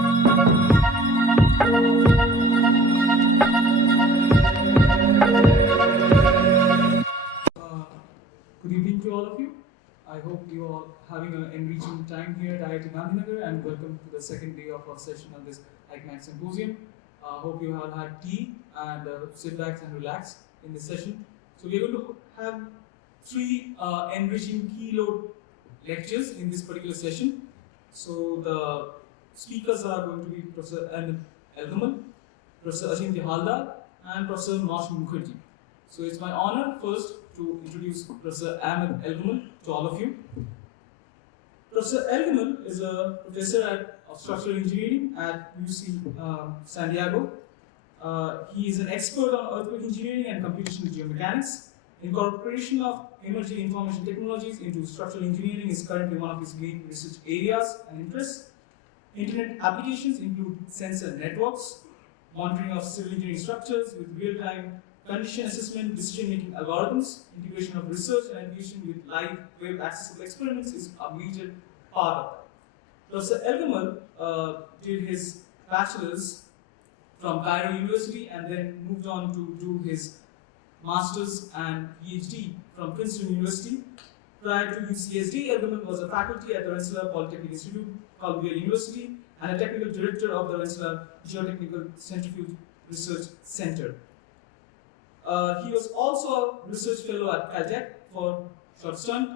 Good evening to all of you. I hope you are having an enriching time here at IIT Gandhinagar, and welcome to the second day of our session on this IACMAG symposium. Hope you have had tea and sit back and relax in this session. So we are going to have three enriching keynote lectures in this particular session. So the speakers are going to be Professor Elgamal, Professor Ajin Haldar, and Professor Marshall Mukherjee. So it's my honor first to introduce Professor Ahmed-Waeil to all of you. Professor Elgamal is a professor of structural engineering at UC San Diego. He is an expert on earthquake engineering and computational geomechanics. Incorporation of emerging information technologies into structural engineering is currently one of his main research areas and interests. Internet applications include sensor networks, monitoring of civil engineering structures with real-time condition assessment, decision-making algorithms, integration of research and education with live web accessible experiments is a major part of that. Professor Elgamal did his bachelor's from Cairo University and then moved on to do his master's and PhD from Princeton University. Prior to UCSD, Elgamal was a faculty at the Rensselaer Polytechnic Institute, Columbia University, and a technical director of the Rensselaer Geotechnical Centrifuge Research Center. He was also a research fellow at Caltech for short stint.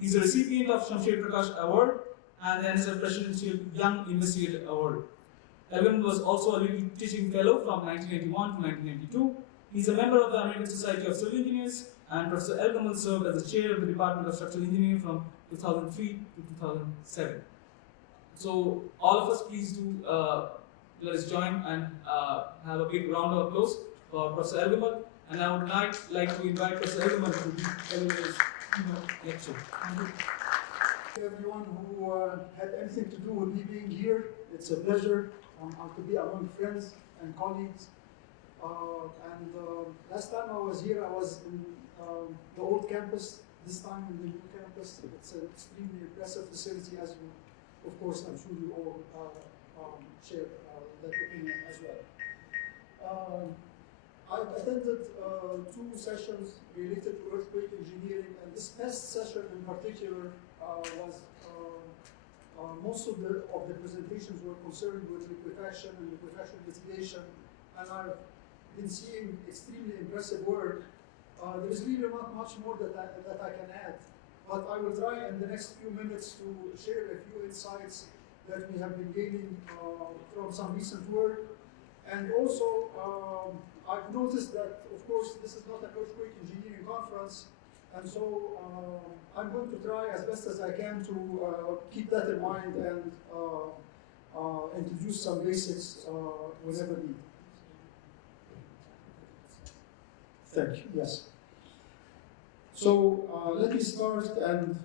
He's a recipient of Shamsher Prakash Award and then is a Presidential Young Investigator Award. Elgamal was also a lead teaching fellow from 1991 to 1992. He's a member of the American Society of Civil Engineers, and Professor Elgamal served as the chair of the Department of Structural Engineering from 2003 to 2007. So all of us, please do let us join and have a big round of applause for Professor Elgamal. And I would like to invite Professor Elgamal to deliver his lecture. Thank you. Everyone who had anything to do with me being here, it's a pleasure to be among friends and colleagues. Last time I was here, I was in the old campus. This time in the new campus. It's an extremely impressive facility, as you, of course, I'm sure you all share that opinion as well. I've attended two sessions related to earthquake engineering, and this past session in particular was most of the presentations were concerned with liquefaction and liquefaction mitigation, and I've been seeing extremely impressive work. There is really not much more that I can add, but I will try in the next few minutes to share a few insights that we have been gaining from some recent work. And also, I've noticed that, of course, this is not an earthquake engineering conference, and so I'm going to try as best as I can to keep that in mind and introduce some basics whenever needed. Thank you. Yes. So let me start and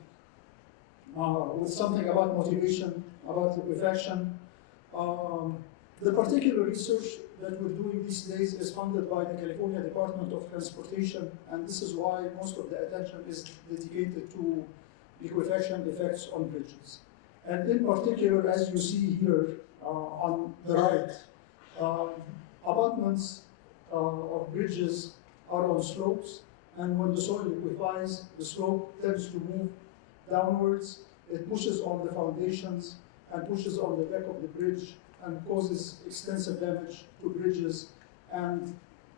with something about motivation, about liquefaction. The particular research that we're doing these days is funded by the California Department of Transportation, and this is why most of the attention is dedicated to liquefaction effects on bridges. And in particular, as you see here on the right, abutments of bridges are on slopes, and when the soil liquefies, the slope tends to move downwards. It pushes on the foundations and pushes on the deck of the bridge and causes extensive damage to bridges. And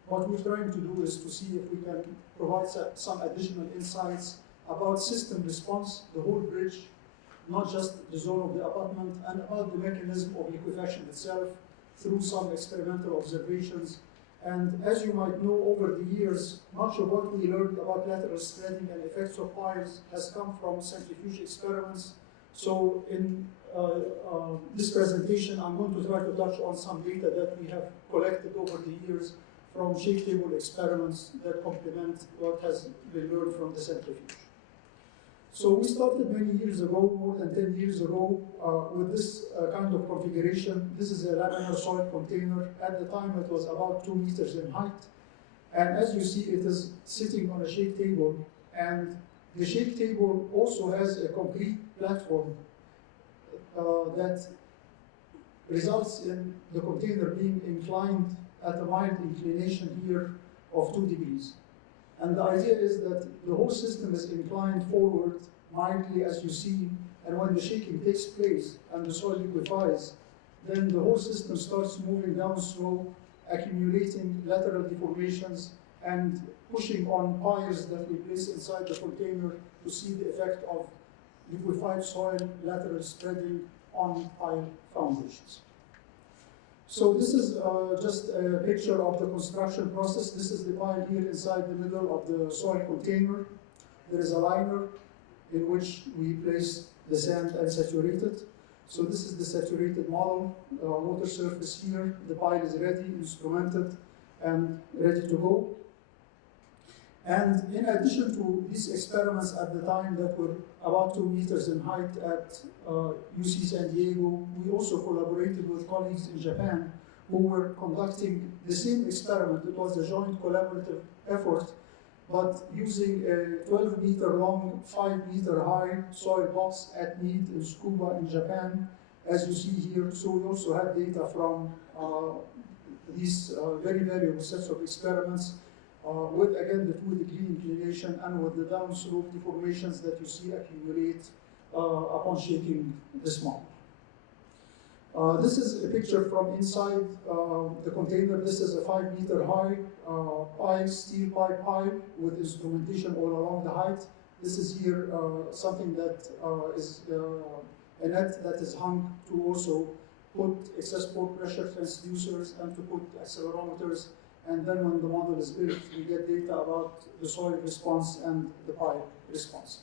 what we're trying to do is to see if we can provide some additional insights about system response, the whole bridge, not just the zone of the abutment, and about the mechanism of liquefaction itself through some experimental observations. And as you might know, over the years, much of what we learned about lateral spreading and effects of piles has come from centrifuge experiments. So in this presentation, I'm going to try to touch on some data that we have collected over the years from shake table experiments that complement what has been learned from the centrifuge. So we started many years ago, more than 10 years ago, with this kind of configuration. This is a laminar soil container. At the time, it was about 2 meters in height. And as you see, it is sitting on a shake table. And the shake table also has a concrete platform that results in the container being inclined at a mild inclination here of 2 degrees. And the idea is that the whole system is inclined forward mildly, as you see, and when the shaking takes place and the soil liquefies, then the whole system starts moving down slope, accumulating lateral deformations and pushing on piles that we place inside the container to see the effect of liquefied soil lateral spreading on pile foundations. So this is just a picture of the construction process. This is the pile here inside the middle of the soil container. There is a liner in which we place the sand and saturate it. So this is the saturated model, water surface here. The pile is ready, instrumented, and ready to go. And in addition to these experiments at the time that were about 2 meters in height at UC San Diego, we also collaborated with colleagues in Japan who were conducting the same experiment. It was a joint collaborative effort, but using a 12-meter long, 5-meter high soil box at need in Tsukuba in Japan, as you see here. So we also had data from these very valuable sets of experiments with, again, the 2-degree inclination and with the downslope deformations that you see accumulate upon shaking this model. This is a picture from inside the container. This is a 5-meter high pipe, steel pile with instrumentation all along the height. This is here something that is a net that is hung to also put excess pore pressure transducers and to put accelerometers. And then when the model is built, we get data about the soil response and the pile response.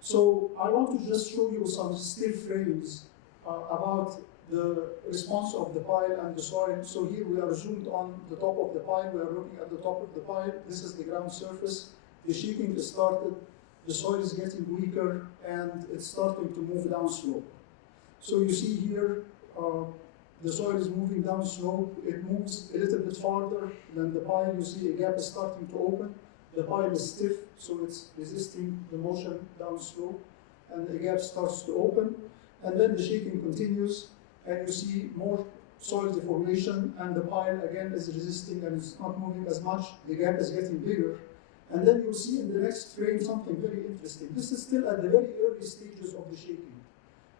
So I want to just show you some still frames about the response of the pile and the soil. So here we are zoomed on the top of the pile. We are looking at the top of the pile. This is the ground surface. The shaking is started. The soil is getting weaker, and it's starting to move down slope. So you see here, the soil is moving down slope. It moves a little bit farther than the pile. You see a gap is starting to open. The pile is stiff, so it's resisting the motion down slope, and the gap starts to open. And then the shaking continues, and you see more soil deformation, and the pile again is resisting and it's not moving as much. The gap is getting bigger. And then you'll see in the next frame something very interesting. This is still at the very early stages of the shaking.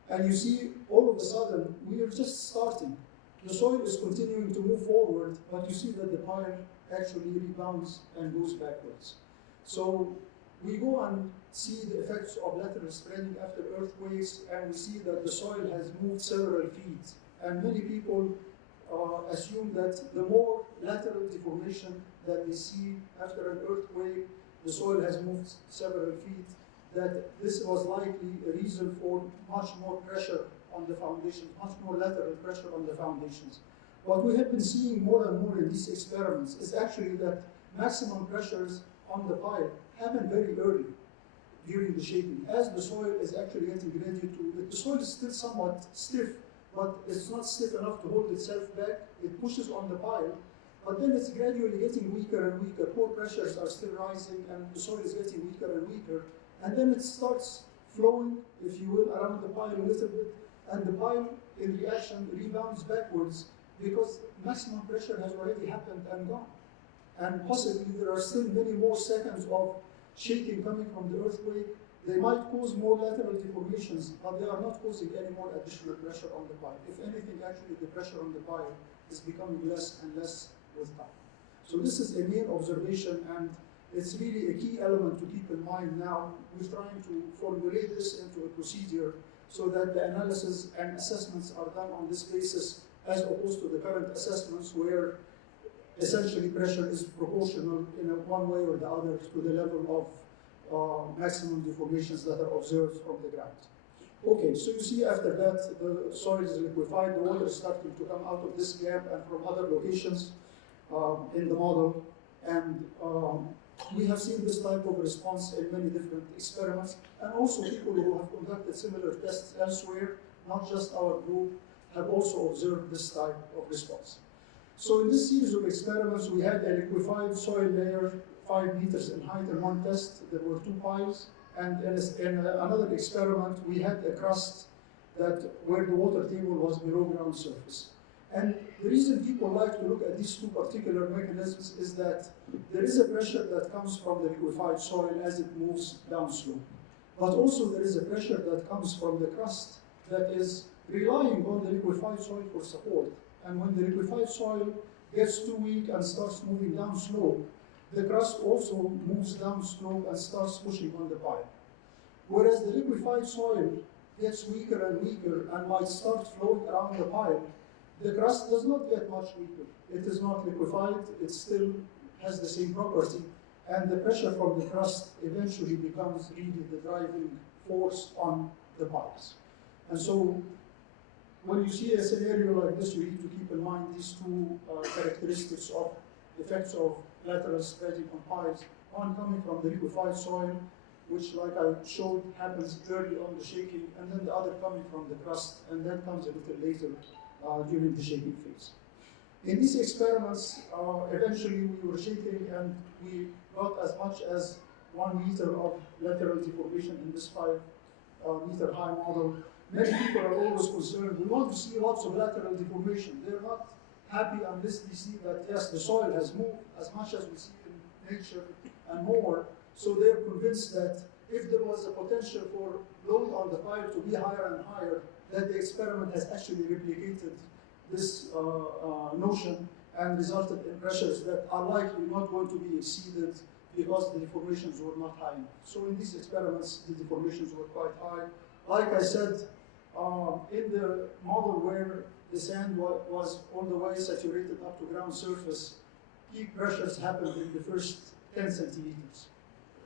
And you see, all of a sudden, we are just starting. The soil is continuing to move forward, but you see that the pile actually rebounds and goes backwards. So we go and see the effects of lateral spreading after earthquakes, and we see that the soil has moved several feet. And many people assume that the more lateral deformation that we see after an earthquake, the soil has moved several feet, that this was likely a reason for much more pressure on the foundations, much more lateral pressure on the foundations. What we have been seeing more and more in these experiments is actually that maximum pressures on the pile happen very early during the shaking. As the soil is actually getting ready to, the soil is still somewhat stiff, but it's not stiff enough to hold itself back. It pushes on the pile, but then it's gradually getting weaker and weaker. Pore pressures are still rising, and the soil is getting weaker and weaker. And then it starts flowing, if you will, around the pile a little bit, and the pile, in reaction, rebounds backwards because maximum pressure has already happened and gone. And possibly there are still many more seconds of shaking coming from the earthquake. They might cause more lateral deformations, but they are not causing any more additional pressure on the pile. If anything, actually, the pressure on the pile is becoming less and less with time. So this is a main observation, and it's really a key element to keep in mind now. We're trying to formulate this into a procedure so that the analysis and assessments are done on this basis, as opposed to the current assessments where essentially pressure is proportional in one way or the other to the level of maximum deformations that are observed from the ground. Okay, so you see after that, the soil is liquefied, the water is starting to come out of this gap and from other locations in the model. And we have seen this type of response in many different experiments, and also people who have conducted similar tests elsewhere, not just our group, have also observed this type of response. So in this series of experiments, we had a liquefied soil layer 5 meters in height in one test. There were 2 piles. And in another experiment, we had a crust that where the water table was below ground surface. And the reason people like to look at these two particular mechanisms is that there is a pressure that comes from the liquefied soil as it moves downslope. But also there is a pressure that comes from the crust that is relying on the liquefied soil for support. And when the liquefied soil gets too weak and starts moving downslope, the crust also moves downslope and starts pushing on the pipe. Whereas the liquefied soil gets weaker and weaker and might start flowing around the pipe, the crust does not get much weaker. It is not liquefied, it still has the same property, and the pressure from the crust eventually becomes really the driving force on the pipes. And so when you see a scenario like this, you need to keep in mind these two characteristics of effects of lateral spreading on pipes, one coming from the liquefied soil, which, like I showed, happens early on the shaking, and then the other coming from the crust, and then comes a little later during the shaking phase. In these experiments, eventually we were shaking and we got as much as 1 meter of lateral deformation in this 5 meter high model. Many people are always concerned, we want to see lots of lateral deformation. They're not happy unless they see that, yes, the soil has moved as much as we see in nature and more. So they're convinced that if there was a potential for load on the pipe to be higher and higher, that the experiment has actually replicated this notion and resulted in pressures that are likely not going to be exceeded because the deformations were not high enough. So in these experiments, the deformations were quite high. Like I said, in the model where the sand was all the way saturated up to ground surface, peak pressures happened in the first 10 centimeters,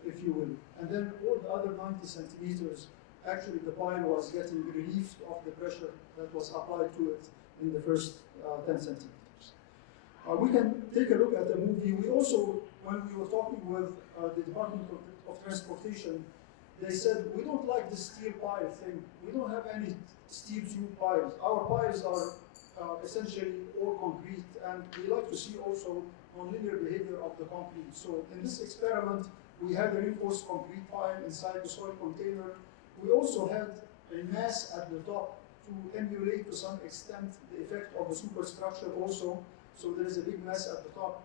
if you will. And then all the other 90 centimeters, actually the pile was getting relief of the pressure that was applied to it in the first 10 centimeters. We can take a look at the movie. We also, when we were talking with the Department of Transportation, they said, we don't like the steel pile thing. We don't have any steel tube piles. Our piles are essentially all concrete, and we like to see also nonlinear behavior of the concrete. So in this experiment, we had a reinforced concrete pile inside the soil container. We also had a mass at the top to emulate to some extent the effect of the superstructure also. So there is a big mass at the top.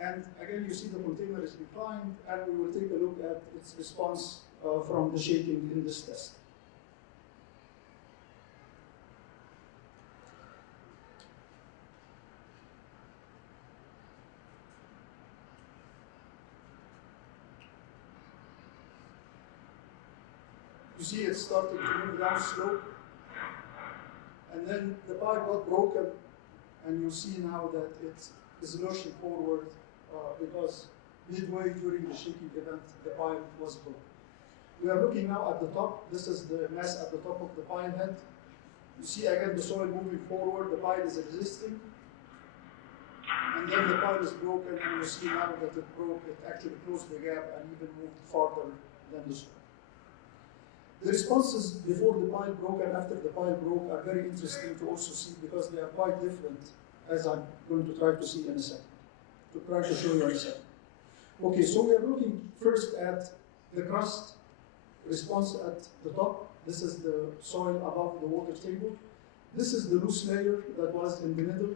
And again, you see the container is reclined, and we will take a look at its response from the shaking in this test. You see it started to move down slope, and then the pipe got broken, and you see now that it is lurching forward because midway during the shaking event, the pipe was broken. We are looking now at the top. This is the mass at the top of the pile head. You see again the soil moving forward, the pile is resisting, and then the pile is broken, and you see now that it broke, it actually closed the gap and even moved farther than the soil. The responses before the pile broke and after the pile broke are very interesting to also see because they are quite different, as I'm going to try to see in a second, to try to show you in a second. Okay, so we are looking first at the crust response at the top. This is the soil above the water table. This is the loose layer that was in the middle,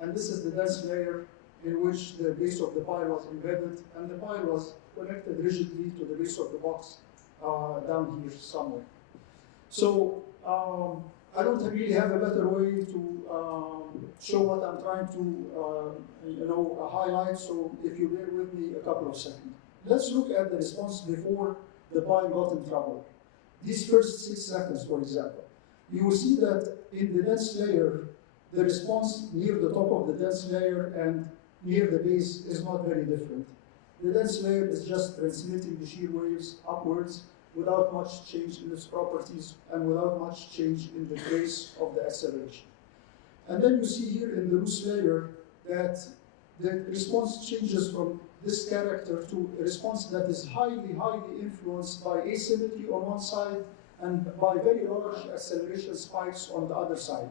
and this is the dense layer in which the base of the pile was embedded, and the pile was connected rigidly to the base of the box down here somewhere. So I don't really have a better way to show what I'm trying to highlight, so if you bear with me a couple of seconds. Let's look at the response before the pile got in trouble. These first 6 seconds, for example. You will see that in the dense layer, the response near the top of the dense layer and near the base is not very different. The dense layer is just transmitting the shear waves upwards without much change in its properties and without much change in the trace of the acceleration. And then you see here in the loose layer that the response changes from this character to a response that is highly, highly influenced by asymmetry on one side and by very large acceleration spikes on the other side.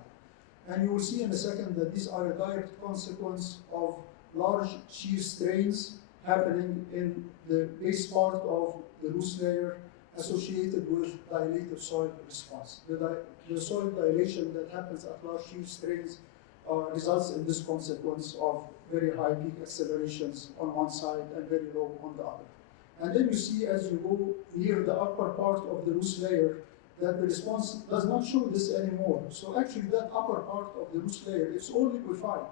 And you will see in a second that these are a direct consequence of large shear strains happening in the base part of the loose layer associated with dilated soil response. The soil dilation that happens at large shear strains results in this consequence of very high peak accelerations on one side and very low on the other. And then you see as you go near the upper part of the loose layer that the response does not show this anymore. So actually that upper part of the loose layer, it's all liquefied,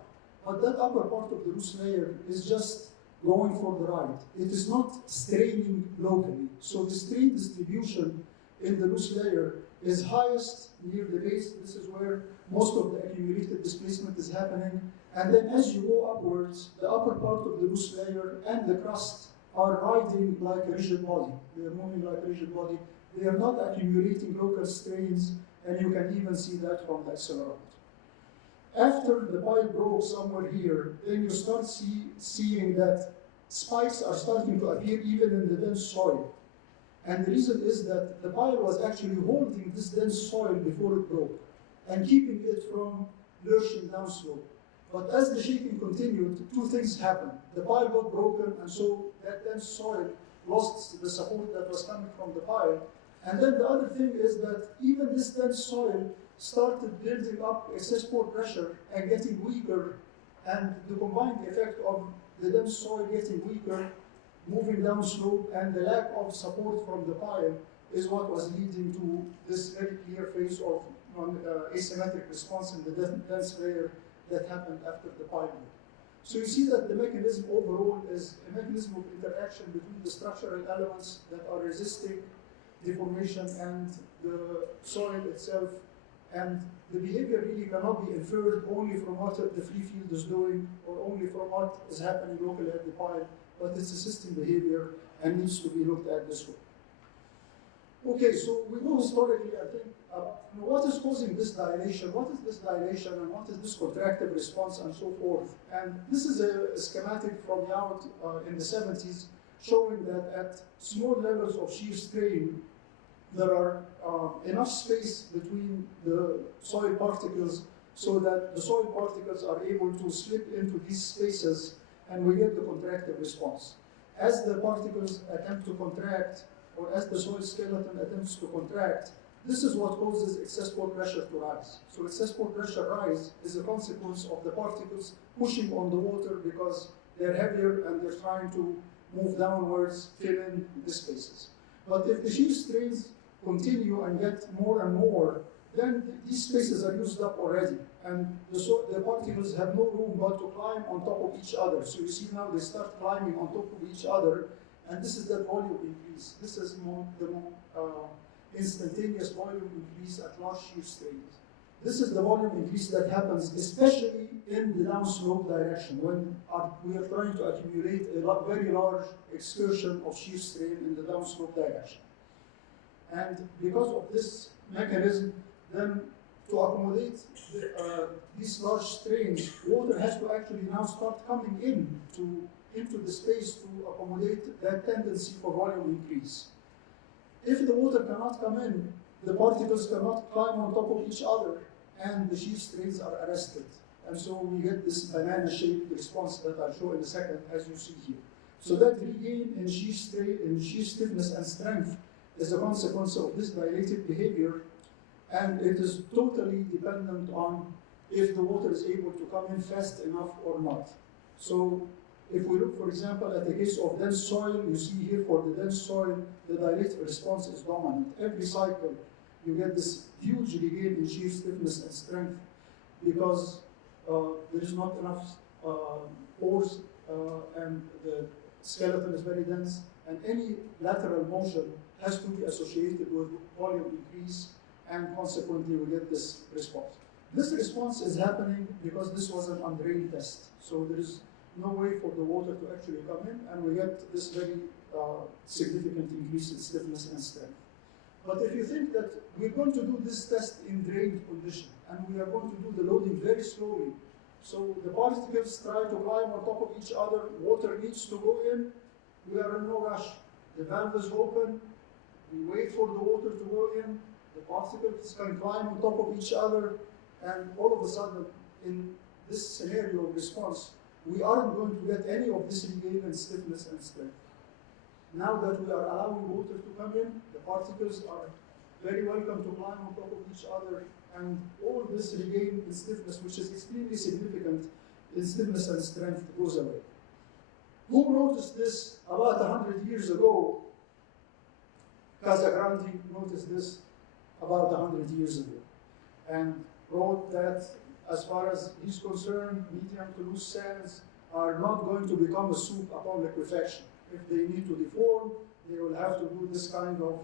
but that upper part of the loose layer is just going for the ride. It is not straining locally. So the strain distribution in the loose layer is highest near the base. This is where most of the accumulated displacement is happening. And then as you go upwards, the upper part of the loose layer and the crust are riding like a rigid body. They are moving like a rigid body. They are not accumulating local strains, and you can even see that from the accelerometer. After the pile broke somewhere here, then you start seeing that spikes are starting to appear even in the dense soil. And the reason is that the pile was actually holding this dense soil before it broke and keeping it from lurching downslope. But as the shaking continued, two things happened. The pile got broken, and so that dense soil lost the support that was coming from the pile. And then the other thing is that even this dense soil started building up excess pore pressure and getting weaker, and the combined effect of the dense soil getting weaker, moving down slope, and the lack of support from the pile is what was leading to this very clear phase of asymmetric response in the dense layer that happened after the pile move. So you see that the mechanism overall is a mechanism of interaction between the structural elements that are resisting deformation and the soil itself. And the behavior really cannot be inferred only from what the free field is doing or only from what is happening locally at the pile, but it's a system behavior and needs to be looked at this way. Okay, so we know historically, I think, what is causing this dilation, what is this dilation, and what is this contractive response, and so forth. And this is a schematic from Yount in the 70s showing that at small levels of shear strain, there are enough space between the soil particles so that the soil particles are able to slip into these spaces, and we get the contractive response. As the particles attempt to contract, or as the soil skeleton attempts to contract, this is what causes excess pore pressure to rise. So excess pore pressure rise is a consequence of the particles pushing on the water because they're heavier and they're trying to move downwards, fill in the spaces. But if the shear strains continue and get more and more, then these spaces are used up already. And the particles have no room but to climb on top of each other. So you see now they start climbing on top of each other, and this is that volume increase. This is the instantaneous volume increase at large shear strains. This is the volume increase that happens especially in the downslope direction when we are trying to accumulate a very large excursion of shear strain in the downslope direction. And because of this mechanism, then to accommodate these large strains, water has to actually now start coming into the space to accommodate that tendency for volume increase. If the water cannot come in, the particles cannot climb on top of each other, and the shear strains are arrested. And so we get this banana-shaped response that I'll show in a second, as you see here. So that regain in shear strain, in shear stiffness and strength is a consequence of this dilated behavior, and it is totally dependent on if the water is able to come in fast enough or not. So if we look, for example, at the case of dense soil, you see here for the dense soil, the dilated response is dominant. Every cycle, you get this huge regain in shear stiffness and strength because there is not enough pores and the skeleton is very dense, and any lateral motion has to be associated with volume increase, and consequently we get this response. This response is happening because this was an undrained test. So there is no way for the water to actually come in, and we get this very significant increase in stiffness and strength. But if you think that we're going to do this test in drained condition, and we are going to do the loading very slowly, so the particles try to climb on top of each other, water needs to go in, we are in no rush. The valve is open, we wait for the water to go in, the particles can climb on top of each other, and all of a sudden, in this scenario of response, we aren't going to get any of this regain in stiffness and strength. Now that we are allowing water to come in, the particles are very welcome to climb on top of each other, and all this regain in stiffness, which is extremely significant in stiffness and strength, goes away. Who noticed this about 100 years ago? Casagrande noticed this about 100 years ago and wrote that as far as he's concerned, medium to loose sands are not going to become a soup upon liquefaction. If they need to deform, they will have to do this kind of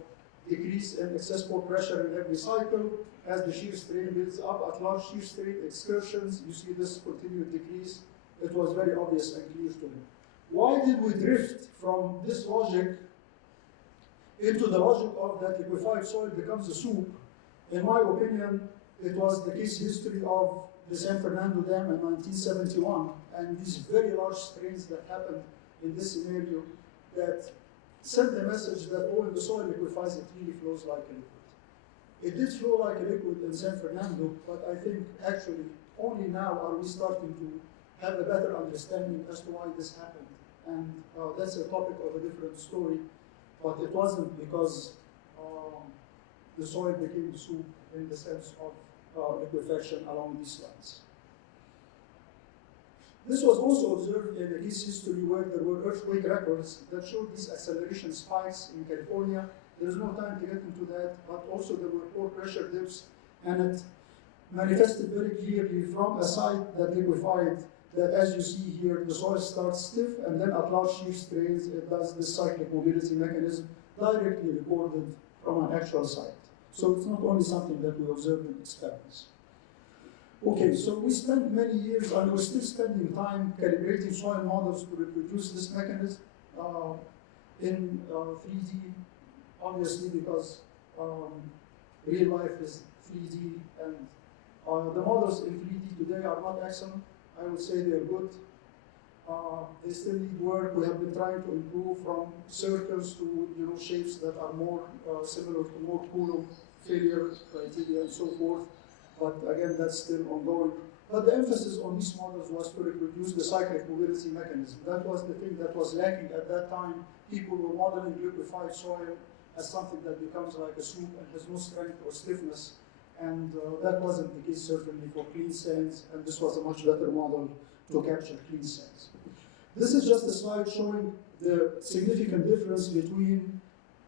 decrease in excess pore pressure in every cycle. As the shear strain builds up at large shear strain excursions, you see this continued decrease. It was very obvious and clear to him. Why did we drift from this logic into the logic of that liquefied soil becomes a soup? In my opinion, it was the case history of the San Fernando Dam in 1971 and these very large strains that happened in this scenario that sent the message that when the soil liquefies, it really flows like a liquid. It did flow like a liquid in San Fernando, but I think actually only now are we starting to have a better understanding as to why this happened. And that's a topic of a different story, but it wasn't because the soil became soup in the sense of liquefaction along these lines. This was also observed in a case history where there were earthquake records that showed these acceleration spikes in California. There's no time to get into that, but also there were pore pressure dips, and it manifested very clearly from a site that liquefied that, as you see here, the soil starts stiff, and then at large shear strains, it does this cyclic mobility mechanism directly recorded from an actual site. So it's not only something that we observed in experiments. Okay, so we spent many years, and we're still spending time calibrating soil models to reproduce this mechanism in 3D, obviously because real life is 3D, and the models in 3D today are not excellent. I would say they're good. They still need work. We have been trying to improve from circles to shapes that are more similar to more Coulomb failure criteria and so forth. But again, that's still ongoing. But the emphasis on these models was to reproduce the cyclic mobility mechanism. That was the thing that was lacking at that time. People were modeling liquefied soil as something that becomes like a soup and has no strength or stiffness. And that wasn't the case certainly for clean sands, and this was a much better model to capture clean sands. This is just a slide showing the significant difference between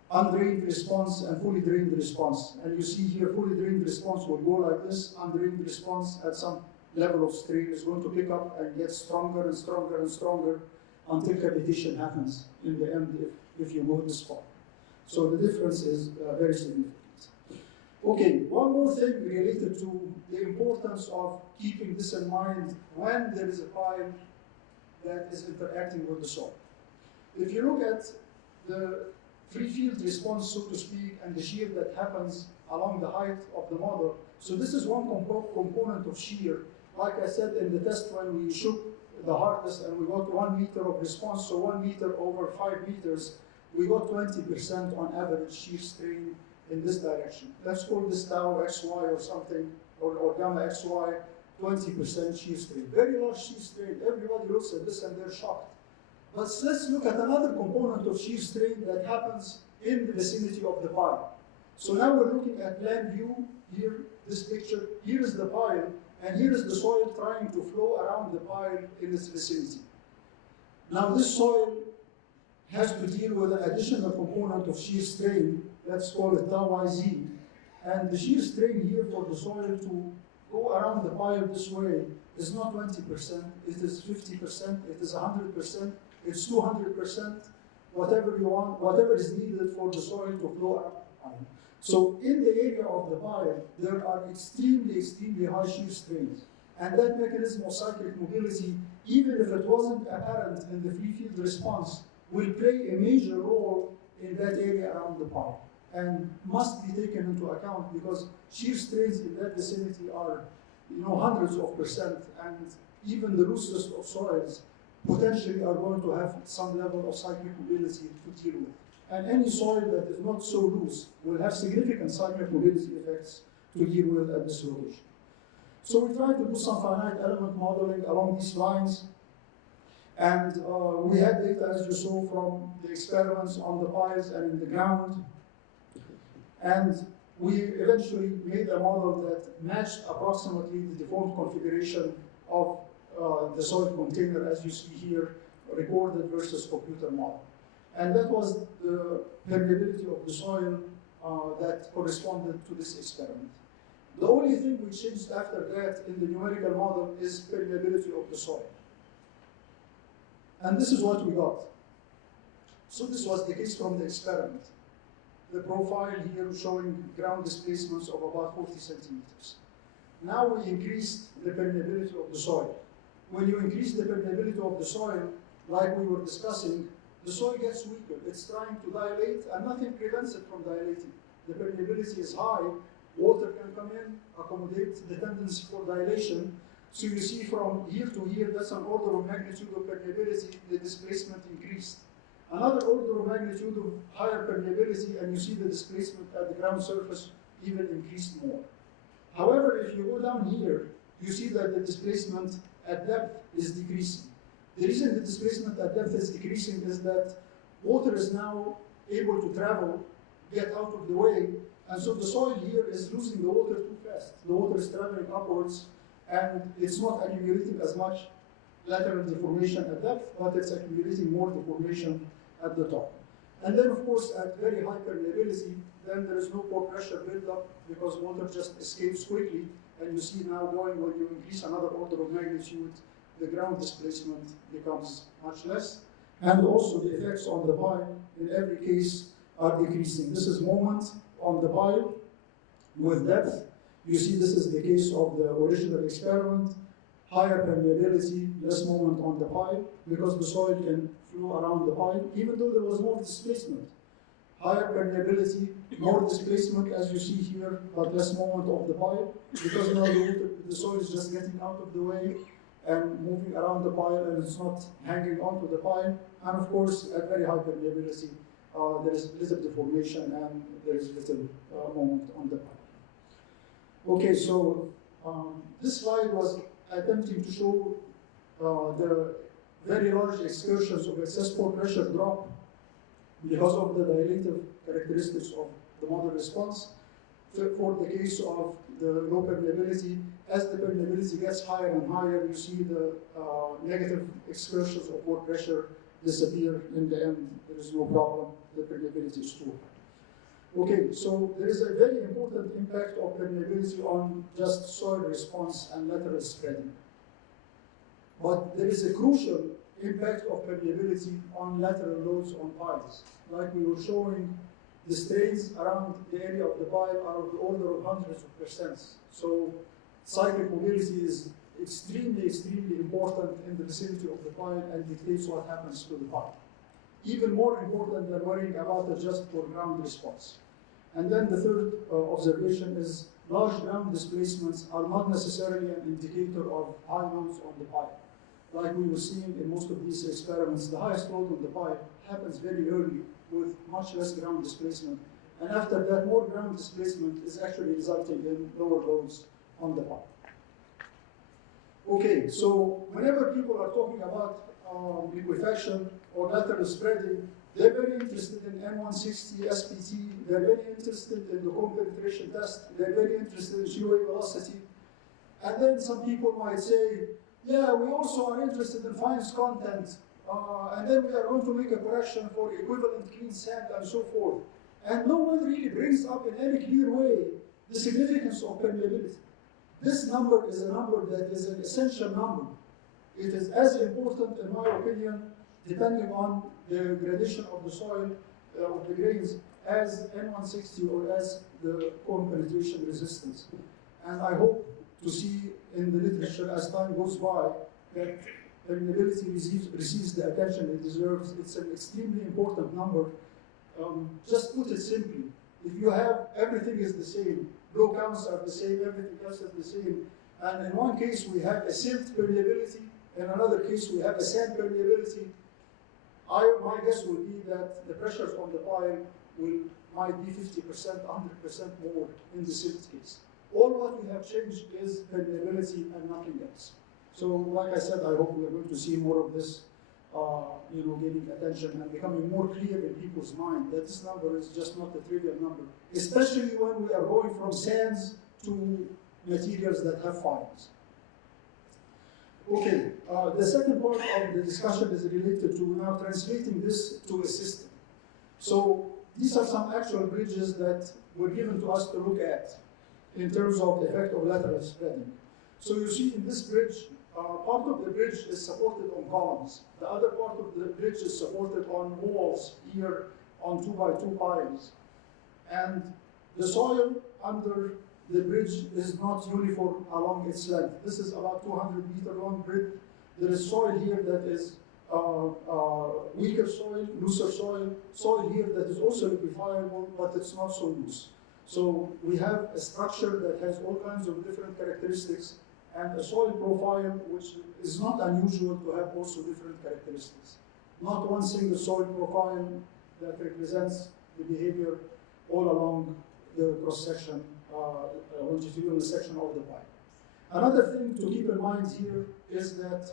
undrained response and fully drained response. And you see here, fully drained response will go like this. Undrained response at some level of strain is going to pick up and get stronger and stronger and stronger until cavitation happens in the end if you go this far. So the difference is very significant. Okay, one more thing related to the importance of keeping this in mind when there is a pile that is interacting with the soil. If you look at the free field response, so to speak, and the shear that happens along the height of the model, so this is one component of shear. Like I said in the test when we shook the hardness and we got 1 meter of response, so 1 meter over 5 meters, we got 20% on average shear strain in this direction. Let's call this tau xy or something, or gamma xy, 20% shear strain. Very large shear strain. Everybody looks at this and they're shocked. But let's look at another component of shear strain that happens in the vicinity of the pile. So now we're looking at plan view. Here, this picture. Here is the pile, and here is the soil trying to flow around the pile in its vicinity. Now this soil has to deal with an additional component of shear strain. Let's call it tau yz. And the shear strain here for the soil to go around the pile this way is not 20%, it is 50%, it is 100%, it's 200%, whatever you want, whatever is needed for the soil to flow around the pile. So in the area of the pile, there are extremely, extremely high shear strains. And that mechanism of cyclic mobility, even if it wasn't apparent in the free field response, will play a major role in that area around the pile and must be taken into account because shear strains in that vicinity are hundreds of %, and even the loosest of soils potentially are going to have some level of cyclic mobility to deal with. And any soil that is not so loose will have significant cyclic mobility effects to deal with at this location. So we tried to do some finite element modeling along these lines. And we had data, as you saw, from the experiments on the piles and in the ground. And we eventually made a model that matched approximately the default configuration of the soil container, as you see here, recorded versus computer model. And that was the permeability of the soil that corresponded to this experiment. The only thing we changed after that in the numerical model is permeability of the soil. And this is what we got. So this was the case from the experiment. The profile here showing ground displacements of about 40 centimeters. Now we increased the permeability of the soil. When you increase the permeability of the soil, like we were discussing, the soil gets weaker. It's trying to dilate, and nothing prevents it from dilating. The permeability is high. Water can come in, accommodate the tendency for dilation. So you see from here to here, that's an order of magnitude of permeability, the displacement increased. Another order of magnitude of higher permeability, and you see the displacement at the ground surface even increased more. However, if you go down here, you see that the displacement at depth is decreasing. The reason the displacement at depth is decreasing is that water is now able to travel, get out of the way, and so the soil here is losing the water too fast. The water is traveling upwards, and it's not accumulating as much lateral deformation at depth, but it's accumulating more deformation at the top. And then, of course, at very high permeability, then there is no pore pressure buildup because water just escapes quickly. And you see now going, when you increase another order of magnitude, the ground displacement becomes much less. And also the effects on the pile, in every case, are decreasing. This is moment on the pile with depth. You see this is the case of the original experiment. Higher permeability, less moment on the pile, because the soil can flow around the pile, even though there was more displacement. Higher permeability, more displacement, as you see here, but less moment of the pile, because now the soil is just getting out of the way and moving around the pile, and it's not hanging onto the pile. And of course, at very high permeability, there is little deformation and there is little moment on the pile. Okay, so this slide was attempting to show the very large excursions of excess pore pressure drop because of the dilative characteristics of the model response. For the case of the low permeability, as the permeability gets higher and higher, you see the negative excursions of pore pressure disappear. In the end, there is no problem, the permeability is too high. Okay, so there is a very important impact of permeability on just soil response and lateral spreading. But there is a crucial impact of permeability on lateral loads on piles. Like we were showing, the strains around the area of the pile are of the order of hundreds of percents. So cyclic mobility is extremely, extremely important in the vicinity of the pile and dictates what happens to the pile. Even more important than worrying about the just for ground response. And then the third observation is large ground displacements are not necessarily an indicator of high loads on the pile. Like we were seeing in most of these experiments, the highest load on the pile happens very early with much less ground displacement. And after that, more ground displacement is actually resulting in lower loads on the pile. Okay, so whenever people are talking about liquefaction or lateral spreading, they're very interested in N160 SPT, they're very interested in the cone penetration test, they're very interested in shear wave velocity. And then some people might say, yeah, we also are interested in fines content, and then we are going to make a correction for equivalent clean sand and so forth. And no one really brings up in any clear way the significance of permeability. This number is a number that is an essential number. It is as important, in my opinion, depending on the gradation of the soil, of the grains, as N160 or as the cone penetration resistance. And I hope to see in the literature as time goes by that permeability receives the attention it deserves. It's an extremely important number. Just put it simply, if you have everything is the same, flow counts are the same, everything else is the same, and in one case we have a silt permeability, in another case we have a sand permeability, my guess would be that the pressures on the pile might be 50%, 100% more in the silt case. All what we have changed is permeability and nothing else. So, like I said, I hope we are going to see more of this gaining attention and becoming more clear in people's mind that this number is just not a trivial number, especially when we are going from sands to materials that have fines. Okay, the second part of the discussion is related to now translating this to a system. So these are some actual bridges that were given to us to look at in terms of the effect of lateral spreading. So you see in this bridge, part of the bridge is supported on columns. The other part of the bridge is supported on walls here on 2x2 piles. And the soil under the bridge is not uniform along its length. This is about 200-meter long bridge. There is soil here that is weaker soil, looser soil, soil here that is also liquefiable, but it's not so loose. So we have a structure that has all kinds of different characteristics and a soil profile which is not unusual to have also different characteristics. Not one single soil profile that represents the behavior all along the cross-section, longitudinal section of the pipe. Another thing to keep in mind here is that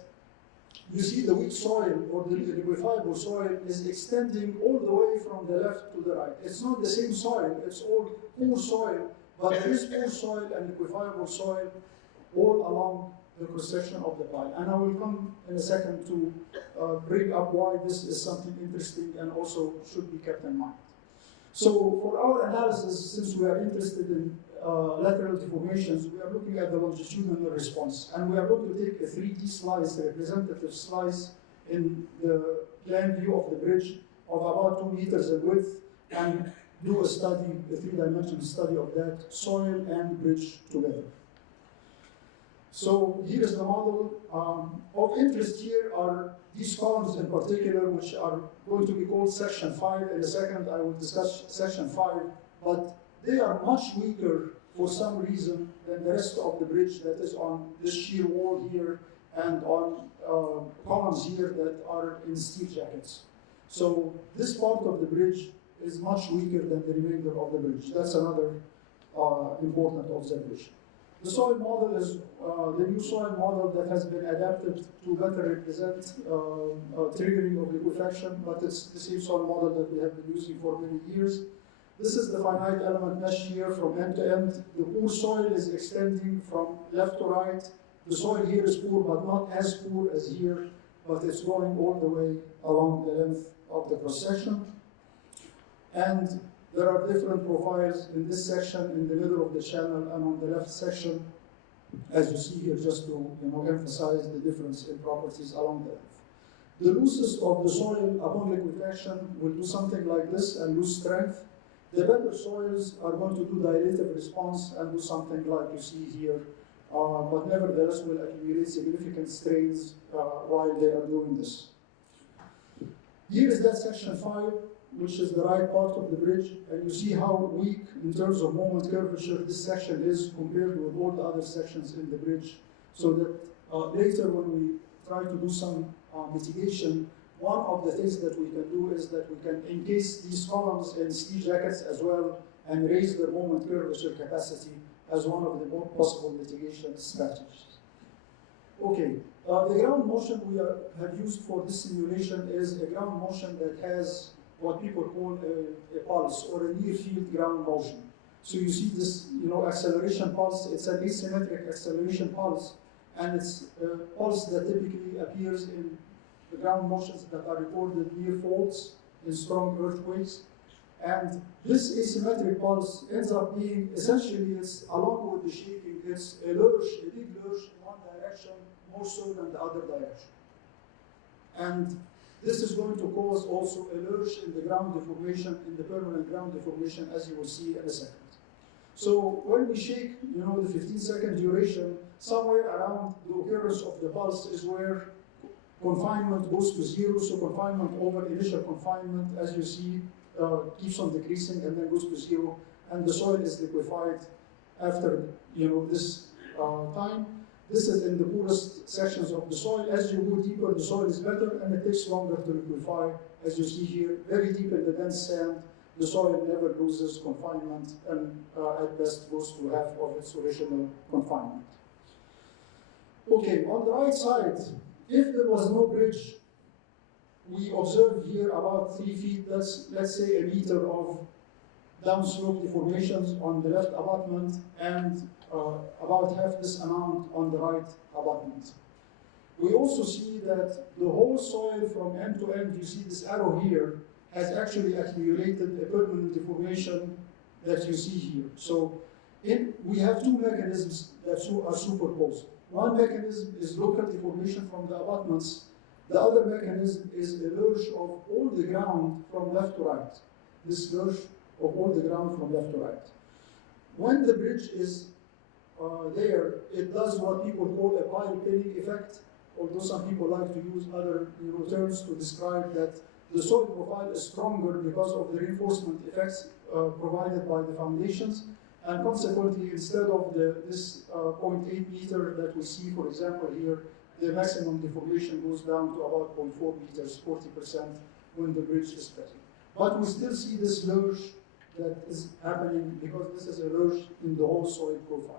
you see the weak soil or the liquefiable soil is extending all the way from the left to the right. It's not the same soil, it's all poor soil, but there is poor soil and liquefiable soil all along the cross-section of the pipe. And I will come in a second to bring up why this is something interesting and also should be kept in mind. So for our analysis, since we are interested in lateral deformations, we are looking at the longitudinal response. And we are going to take a 3D slice, a representative slice in the plan view of the bridge of about 2 meters in width and do a study, a 3-dimensional study of that soil and bridge together. So here is the model. Of interest here are these columns in particular, which are going to be called section 5. In a second, I will discuss section 5, but they are much weaker for some reason than the rest of the bridge that is on this shear wall here and on columns here that are in steel jackets. So this part of the bridge is much weaker than the remainder of the bridge. That's another important observation. The soil model is the new soil model that has been adapted to better represent triggering of liquefaction, but it's the same soil model that we have been using for many years. This is the finite element mesh here from end to end. The poor soil is extending from left to right. The soil here is poor, but not as poor as here, but it's going all the way along the length of the cross-section. And there are different profiles in this section, in the middle of the channel, and on the left section, as you see here, just to emphasize the difference in properties along the length. The loosest of the soil upon liquefaction will do something like this and lose strength. The better soils are going to do dilative response and do something like you see here, but nevertheless will accumulate significant strains while they are doing this. Here is that section 5, which is the right part of the bridge, and you see how weak in terms of moment curvature this section is compared with all the other sections in the bridge, so that later when we try to do some mitigation, one of the things that we can do is that we can encase these columns in steel jackets as well and raise their moment curvature capacity as one of the more possible mitigation strategies. Okay, the ground motion we have used for this simulation is a ground motion that has what people call a pulse or a near-field ground motion. So you see this, acceleration pulse. It's an asymmetric acceleration pulse, and it's a pulse that typically appears in the ground motions that are recorded near faults in strong earthquakes. And this asymmetric pulse ends up being essentially, it's along with the shaking, it's a lurch, a big lurch in one direction, more so than the other direction. And this is going to cause also a lurch in the ground deformation, in the permanent ground deformation, as you will see in a second. So when we shake, the 15-second duration, somewhere around the occurrence of the pulse is where confinement goes to zero. So confinement over initial confinement, as you see, keeps on decreasing and then goes to zero, and the soil is liquefied after this time. This is in the poorest sections of the soil. As you go deeper, the soil is better, and it takes longer to liquefy. As you see here, very deep in the dense sand, the soil never loses confinement, and at best goes to half of its original confinement. Okay, on the right side, if there was no bridge, we observe here about 3 feet, let's say a meter of downslope deformations on the left abutment and about half this amount on the right abutment. We also see that the whole soil from end to end, you see this arrow here, has actually accumulated a permanent deformation that you see here. So we have two mechanisms that are superposed. One mechanism is local deformation from the abutments. The other mechanism is a lurch of all the ground from left to right. This lurch of all the ground from left to right. When the bridge is there, it does what people call a pile pinning effect, although some people like to use other terms to describe that the soil profile is stronger because of the reinforcement effects provided by the foundations, and consequently, instead of this 0.8 meter that we see, for example, here, the maximum deformation goes down to about 0.4 meters, 40% when the bridge is present. But we still see this lurch that is happening because this is a lurch in the whole soil profile.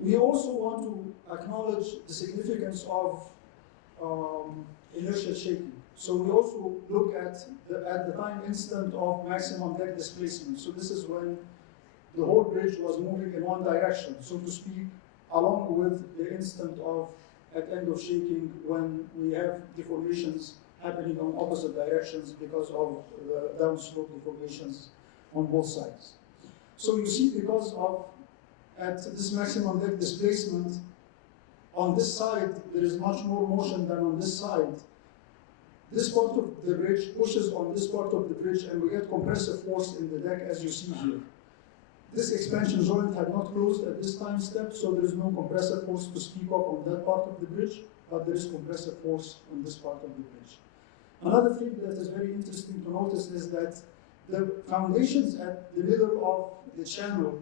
We also want to acknowledge the significance of inertial shaking. So we also look at the time instant of maximum deck displacement. So this is when the whole bridge was moving in one direction, so to speak, along with the instant of at end of shaking when we have deformations happening on opposite directions because of the downslope deformations on both sides. So you see, because of at this maximum deck displacement, on this side there is much more motion than on this side. This part of the bridge pushes on this part of the bridge, and we get compressive force in the deck, as you see here. This expansion joint had not closed at this time step, so there is no compressive force to speak of on that part of the bridge, but there is compressive force on this part of the bridge. Another thing that is very interesting to notice is that the foundations at the middle of the channel,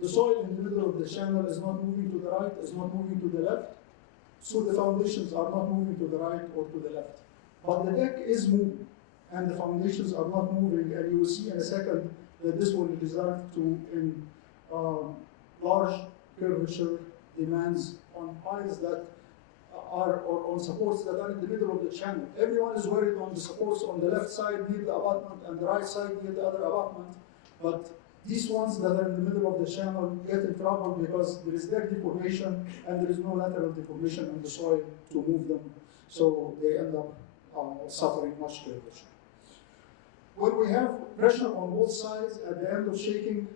the soil in the middle of the channel is not moving to the right, is not moving to the left, so the foundations are not moving to the right or to the left. But the deck is moving, and the foundations are not moving, and you will see in a second that this will result in large curvature demands on piles that are, or on supports that are in the middle of the channel. Everyone is worried on the supports on the left side near the abutment and the right side near the other abutment, but these ones that are in the middle of the channel get in trouble because there is deck deformation and there is no lateral deformation in the soil to move them, so they end up suffering much curvature. When we have pressure on both sides at the end of shaking,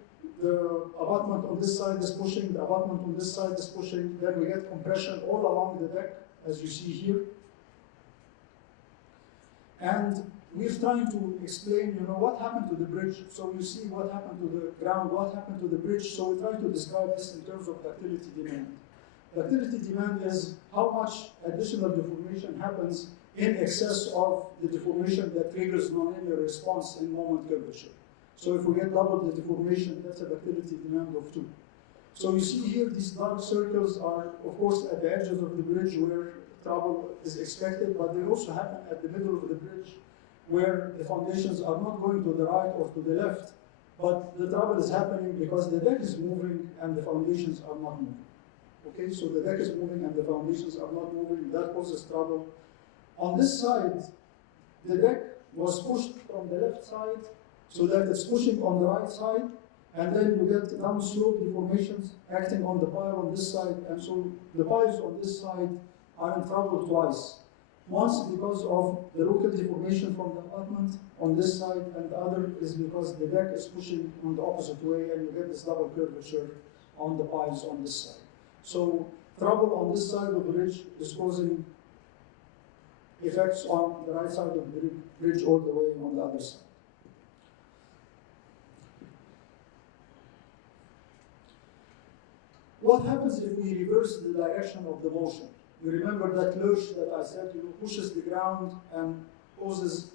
the abutment on this side is pushing, the abutment on this side is pushing, then we get compression all along the deck, as you see here. And we're trying to explain, what happened to the bridge. So you see what happened to the ground, what happened to the bridge. So we're trying to describe this in terms of ductility demand. Ductility demand is how much additional deformation happens in excess of the deformation that triggers nonlinear response in moment curvature. So if we get double the deformation, that's a ductility demand of 2. So you see here, these dark circles are, of course, at the edges of the bridge where trouble is expected, but they also happen at the middle of the bridge where the foundations are not going to the right or to the left, but the trouble is happening because the deck is moving and the foundations are not moving. Okay, so the deck is moving and the foundations are not moving, that causes trouble. On this side, the deck was pushed from the left side so that it's pushing on the right side, and then you get downslope deformations acting on the pile on this side, and so the piles on this side are in trouble twice. Once because of the local deformation from the abutment on this side, and the other is because the deck is pushing on the opposite way, and you get this double curvature on the piles on this side. So trouble on this side of the bridge is causing effects on the right side of the bridge all the way on the other side. What happens if we reverse the direction of the motion? You remember that lurch that I said pushes the ground and causes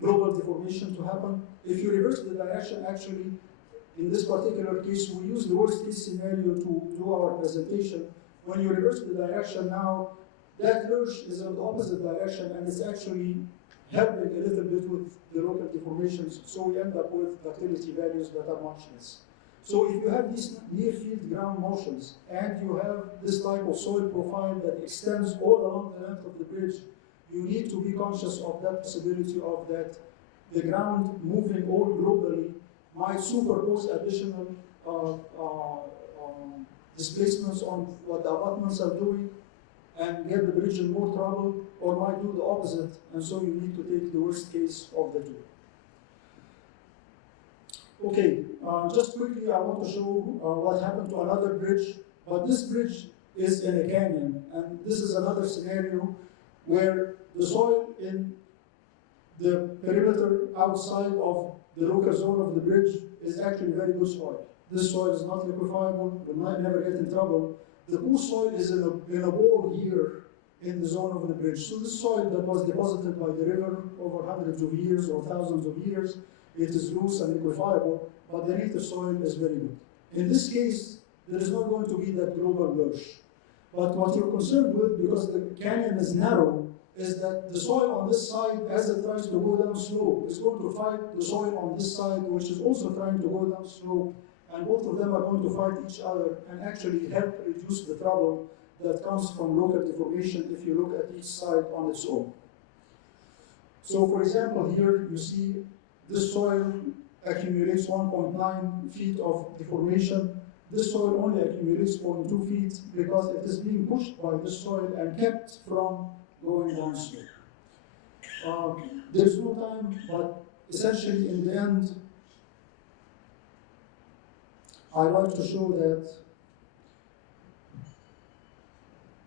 global deformation to happen? If you reverse the direction, actually, in this particular case, we use the worst case scenario to do our presentation. When you reverse the direction now, that lurch is in the opposite direction, and it's actually helping a little bit with the local deformations, so we end up with ductility values that are much less. So if you have these near field ground motions and you have this type of soil profile that extends all along the length of the bridge, you need to be conscious of that possibility of that the ground moving all globally might superpose additional displacements on what the abutments are doing and get the bridge in more trouble, or might do the opposite, and so you need to take the worst case of the two. Okay, just quickly I want to show what happened to another bridge, but this bridge is in a canyon, and this is another scenario where the soil in the perimeter outside of the local zone of the bridge is actually very good soil. This soil is not liquefiable, will not never get in trouble. The poor soil is in a bowl here in the zone of the bridge. So this soil that was deposited by the river over hundreds of years or thousands of years, it is loose and liquefiable, but the native soil is very good. In this case, there is not going to be that global lurch. But what you're concerned with, because the canyon is narrow, is that the soil on this side, as it tries to go down slope, is going to fight the soil on this side, which is also trying to go down slope, and both of them are going to fight each other and actually help reduce the trouble that comes from local deformation if you look at each side on its own. So for example, here you see this soil accumulates 1.9 feet of deformation. This soil only accumulates 0.2 feet because it is being pushed by this soil and kept from going down slope. There's no time, but essentially in the end, I like to show that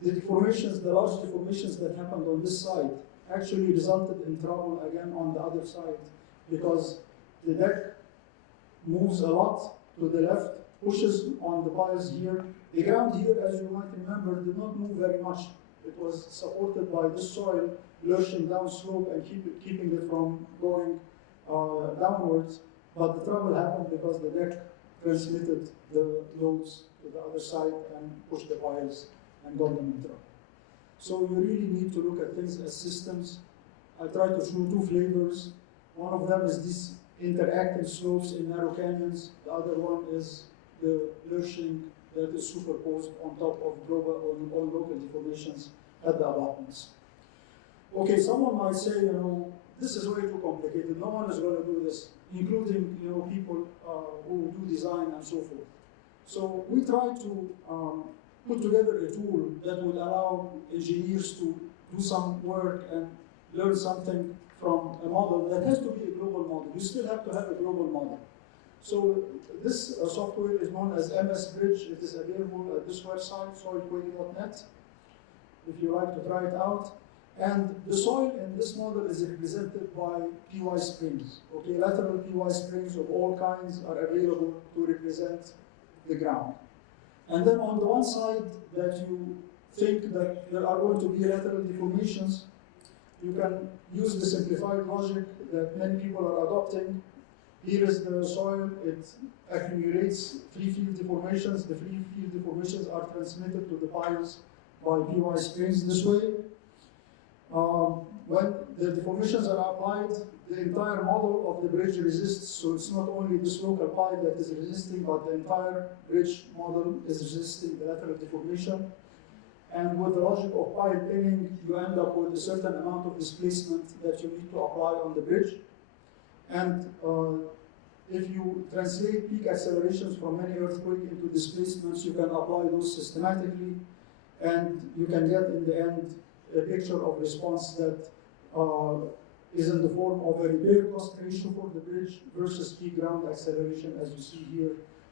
the deformations, the large deformations that happened on this side actually resulted in trouble again on the other side, because the deck moves a lot to the left, pushes on the piles here. The ground here, as you might remember, did not move very much. It was supported by this soil lurching down slope and keeping it from going downwards. But the trouble happened because the deck transmitted the loads to the other side and pushed the piles and got them in trouble. So you really need to look at things as systems. I try to show two flavors. One of them is these interacting slopes in narrow canyons. The other one is the lurching that is superposed on top of global or local deformations at the abutments. Okay, someone might say, this is way too complicated. No one is going to do this, including people who do design and so forth. So we try to put together a tool that would allow engineers to do some work and learn something from a model that has to be a global model. You still have to have a global model. So this software is known as MS Bridge. It is available at this website, soilquake.net, if you like to try it out. And the soil in this model is represented by PY springs. Okay, lateral PY springs of all kinds are available to represent the ground. And then on the one side that you think that there are going to be lateral deformations, you can use the simplified logic that many people are adopting. Here is the soil, it accumulates free field deformations. The free field deformations are transmitted to the piles by PY springs this way. When the deformations are applied, the entire model of the bridge resists, so it's not only this local pile that is resisting, but the entire bridge model is resisting the lateral deformation. And with the logic of pile pinning, you end up with a certain amount of displacement that you need to apply on the bridge. And if you translate peak accelerations from any earthquake into displacements, you can apply those systematically, and you can get in the end a picture of response that is in the form of a repair cost ratio for the bridge versus peak ground acceleration, as you see here,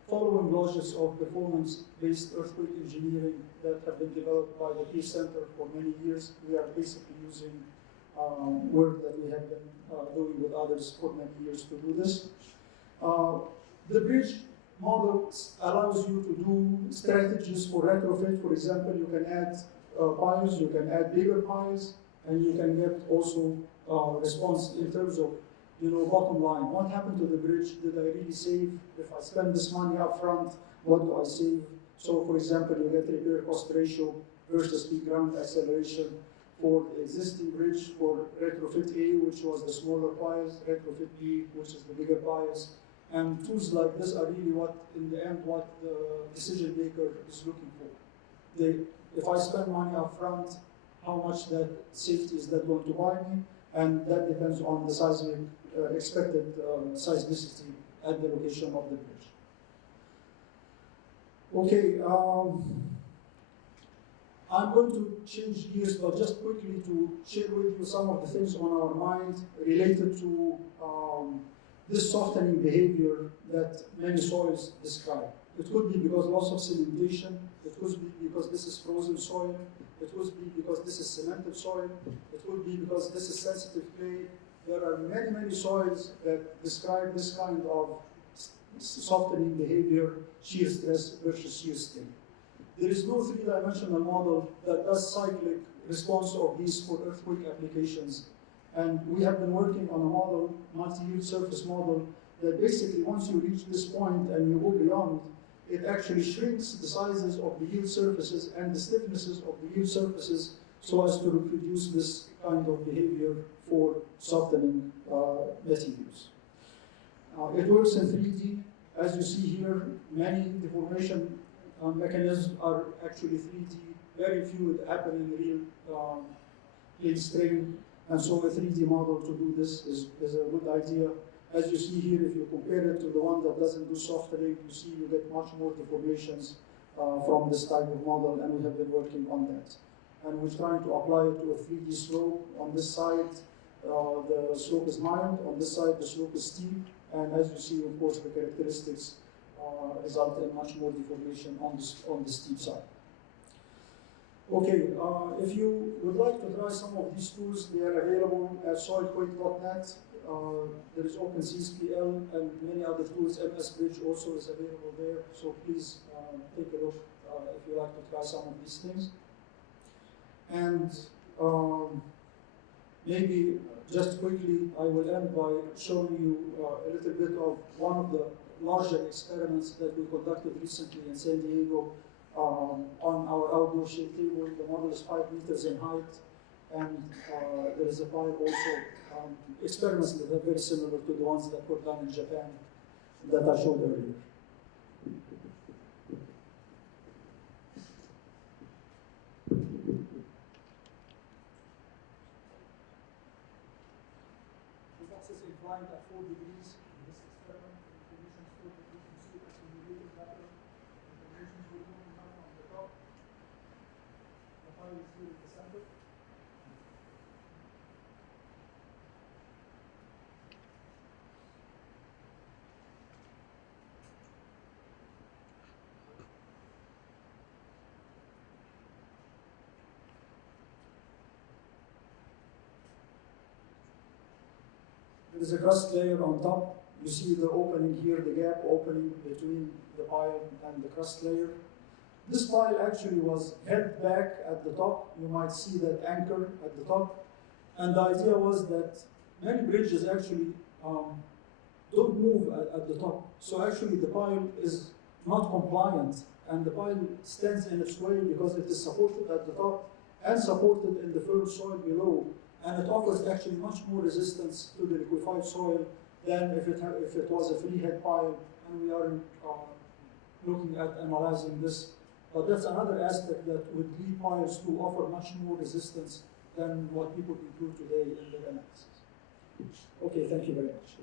following logics of performance-based earthquake engineering that have been developed by the Peace Center for many years. We are basically using work that we have been doing with others for many years to do this. The bridge model allows you to do strategies for retrofit. For example, you can add piles, you can add bigger piles, and you can get also response in terms of bottom line. What happened to the bridge? Did I really save? If I spend this money up front, what do I save? So for example, you get repair cost ratio versus peak ground acceleration for the existing bridge for retrofit A, which was the smaller piles, retrofit B, which is the bigger piles, And tools like this are really what, in the end, what the decision maker is looking for. If I spend money up front, how much that safety is that going to buy me? And that depends on the seismic, expected seismicity at the location of the bridge. Okay, I'm going to change gears, but just quickly to share with you some of the things on our mind related to this softening behavior that many soils describe. It could be because loss of cementation, it could be because this is frozen soil, it could be because this is cemented soil, it could be because this is sensitive clay. There are many, many soils that describe this kind of softening behavior, shear stress versus shear strain. There is no three-dimensional model that does cyclic response of these for earthquake applications. And we have been working on a model, multi-yield surface model, that basically once you reach this point and you go beyond, it actually shrinks the sizes of the yield surfaces and the stiffnesses of the yield surfaces so as to reproduce this kind of behavior for softening materials. It works in 3D. As you see here, many deformation mechanisms are actually 3D. Very few happen in real plane strain. And so a 3D model to do this is a good idea. As you see here, if you compare it to the one that doesn't do softening, you see you get much more deformations from this type of model, and we have been working on that. And we're trying to apply it to a 3D slope. On this side, the slope is mild. On this side, the slope is steep. And as you see, of course, the characteristics result in much more deformation on the steep side. Okay, if you would like to try some of these tools, they are available at soilquake.net. There is OpenCSPL and many other tools. MS Bridge also is available there. So please take a look if you like to try some of these things. And maybe just quickly, I will end by showing you a little bit of one of the larger experiments that we conducted recently in San Diego on our outdoor shade table. The model is 5 meters in height, and there is a pile also. Experiments that are very similar to the ones that were done in Japan that I showed earlier. This axis inclined at 4 degrees in this experiment. The conditions for the frequency at simulated pattern. The conditions will be enough on the top. The pile is here in the center. There is a crust layer on top. You see the opening here, the gap opening between the pile and the crust layer. This pile actually was held back at the top. You might see that anchor at the top. And the idea was that many bridges actually don't move at the top. So actually the pile is not compliant, and the pile stands in its way because it is supported at the top and supported in the firm soil below. And it offers actually much more resistance to the liquefied soil than if it was a free-head pile, and we are looking at analyzing this. But that's another aspect that would lead piles to offer much more resistance than what people include today in their analysis. Okay, thank you very much.